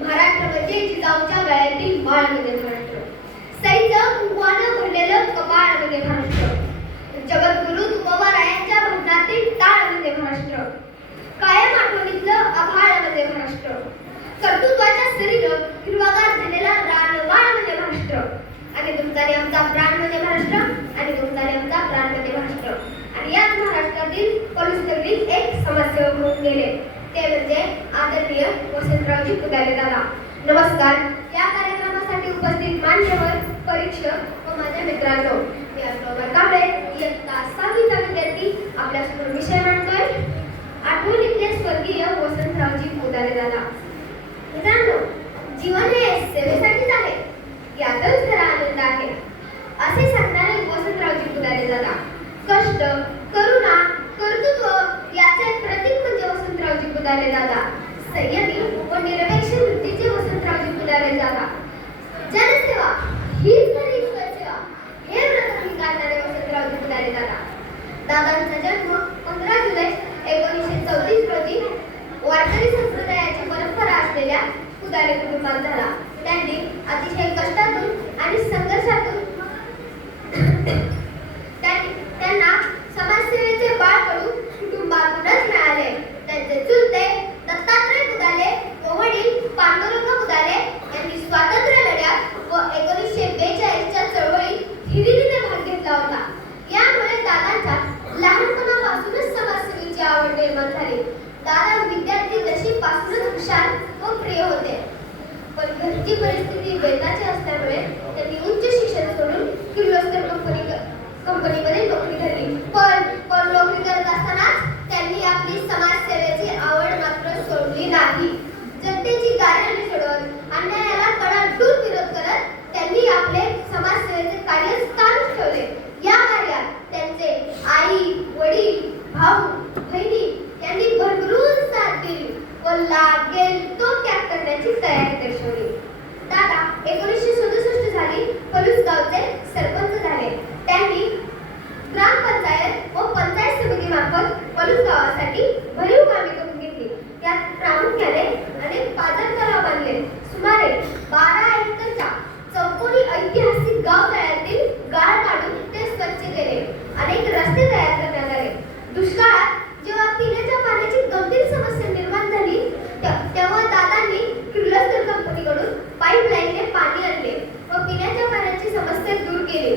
महाराष्ट्र म्हणजे जिजाऊच्या गळ्यातील माळ म्हणजे महाराष्ट्र. सईचं कुंकवानं भरलेलं कपाळ म्हणजे महाराष्ट्र. जगद्गुरु तुकोबारायांच्या भजनातील टाळ म्हणजे महाराष्ट्र. कायम आठवणीतलं आभाळ म्हणजे महाराष्ट्र. कर्तृत्वाच्या सरीनं हिरवागार झालेला रानवाळ म्हणजे महाराष्ट्र. आणि तुमचा आणि आमचा प्राण म्हणजे महाराष्ट्र. आणि तुमचा आणि आमचा प्राण म्हणजे महाराष्ट्र. आणि याच महाराष्ट्रातील पोलीस नगरीत एक समाजसेवक होऊन गेले, ते म्हणजे आदरणीय वसंतरावजी पुदारे दादा. नमस्कार. या कार्यक्रमासाठी उपस्थित मान्यवर, परीक्षक व माझ्या मित्रांनो, मी अशोक कांबळे, इयत्ता 6वीचा विद्यार्थी आपल्यासमोर विषय मांडतोय, आठवणीतले स्वर्गीय वसंतरावजी पुदारे दादा. मित्रांनो, जीवन हे सेवेसाठीच आहे, यातच खरा आनंद आहे, असे सांगणारे वसंतरावजी पुदारे दादा. कष्ट, करुणा, कर्तृत्व याचे प्रतीक म्हणजे वसंतरावजी पुदारे दादा. संयमी व निरपेक्ष वृत्तीचे वसंतरावजी पुदारे दादा. जनसेवा हीच खरी सेवा हे व्रत अंगीकारणारे वसंतरावजी पुदारे दादा. दादांचा जन्म 15 जुलै 1934 रोजी वारकरी संप्रदायाची परंपरा असलेल्या पुदारे कुटुंबात झाला. त्यांनी अतिशय कष्टातून आणि संघर्षातून त्यांना समाजसेवेचे बाळ कडून कुटुंबातूनच मिळाले. त्यांचे चुलते दत्तात्रय पुदारे व वडील पांडुरंग पुदारे यांनी स्वातंत्र्य लढ्यात व 1942च्या चळवळीत हिरिरीने भाग घेतला होता. यामुळे दादांच्या लहानपणापासूनच समाजसेवेची आवड निर्माण झाली. दादा विद्यार्थी दशेपासूनच हुशार व प्रिय होते, पण घरची परिस्थिती बेताची असल्यामुळे त्यांनी उच्च शिक्षण सोडून किर्लोस्कर कंपनीमध्ये नोकरी धरली. पण नोकरी करत असतानाच त्यांनी आपली समाजसेवेची आवड मात्र सोडली नाही. जनतेची गाऱ्हाणे सोडवत, अन्यायाला कडाडून विरोध करत त्यांनी आपले समाजसेवेचे कार्य चालू ठेवले. या कार्यात त्यांचे आई, वडील, भाऊ, बहिणी यांनी भरभरून साथ दिली व लागेल तो त्याग करण्याची तयारी दर्शवली. दादा 1967 साली पलूस गावचे सरपंच झाले. त्यांनी ग्रामपंचायत व पंचायत समितीमार्फत पलूस गावासाठी भरीव कामे करून घेतली. त्यात प्रामुख्याने अनेक पाझर तलाव बांधले. सुमारे 12 एकरच्या चौकोनी ऐतिहासिक गाव तळ्यातील गाळ काढून ते स्वच्छ केले. अनेक रस्ते तयार करण्यात आले. दुष्काळात जेव्हा पिण्याच्या पाण्याची गंभीर समस्या निर्माण झाली, तेव्हा दादांनी किर्लोस्कर कंपनीकडून पाईपलाईनने पाणी आणले व पिण्याच्या पाण्याची समस्या दूर केली.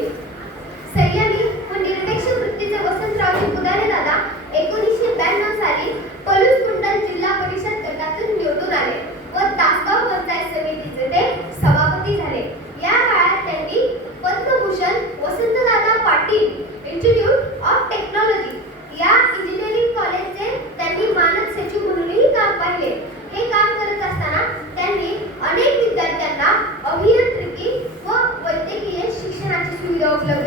संयमी व निरपेक्ष वृत्तीचे वसंतरावजी पुदारे दादा 1992 साली पलूस कुंडल जिल्हा परिषद गटातून निवडून आले व तासगाव पंचायत समितीचे ते सभापती झाले. या काळात त्यांनी Padma Bhushan Vasantdada Patil institute of technology या इंजिनिअरिंग कॉलेजचे त्यांनी मानद सचिव म्हणूनही काम पाहिले. हे काम करत असताना त्यांनी अनेक विद्यार्थ्यांना अभियांत्रिकी व वैद्यकीय शिक्षणाची सुविधा उपलब्ध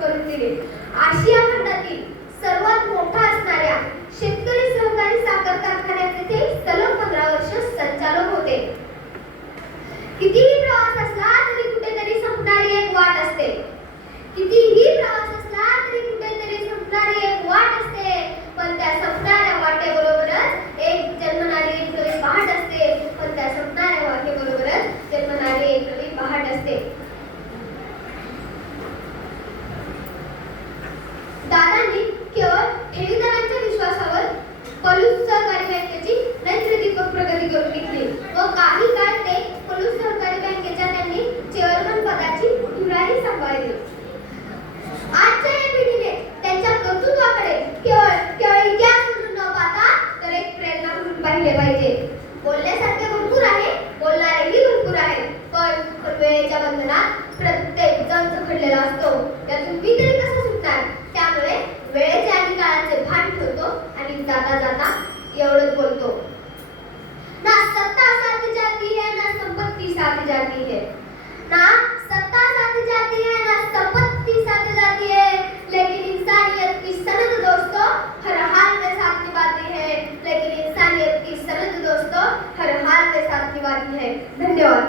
करून दिली. आशिया खंडातील सर्वात मोठा असणाऱ्या शेतकरी सहकारी साखर कारखान्याचे ते सलग 15 वर्ष संचालक होते. कितीही प्रवास असला तरी कुठेतरी संपणारी एक वाट असते. कितीही प्रवास असला तरी कुठेतरी संपणारी एक वाट असते. पण त्या संपणाऱ्या वाटेबरोबरच एक जन्मणारी एक नवी पहाट असते. पण त्या संपणाऱ्या वाटेबरोबरच जन्मणारी एक नवी पहाट असते. दादांनी केवळ ठेवीदारांच्या विश्वासावर पलूस सहकारी बँकेची नैसर्गिक प्रगती करून घेतली व काही काळ ते पलूस सहकारी बँकेच्या त्यांनी चेअरमन पदाची धुराही सांभाळली. आजच्या या पिढीने त्यांच्या कर्तृत्वाकडे केवळ इतिहास म्हणून न पाहता तर एक प्रेरणा म्हणून पाहिले पाहिजे. बोलण्यासारखे भरपूर आहे, बोलणारेही भरपूर आहेत, पण वेळेच्या बंधनात प्रत्येक जण जखडलेला असतो. त्यातून मी तरी कसा सुटणार? त्यामुळे वेळेचे आणि काळाचे भान ठेवतो आणि जाता जाता एवढंच बोलतो. ना सत्ता साथ जाती है, ना संपत्ति साथ जाती है. ना सत्ता साथ जाती है, ना संपत्ति साथ जाती है, लेकिन इंसानियत की सनद दोस्तों हर हाल में साथ निभाती है. लेकिन इंसानियत की सनद दोस्तों हर हाल में साथ निभाती है. धन्यवाद.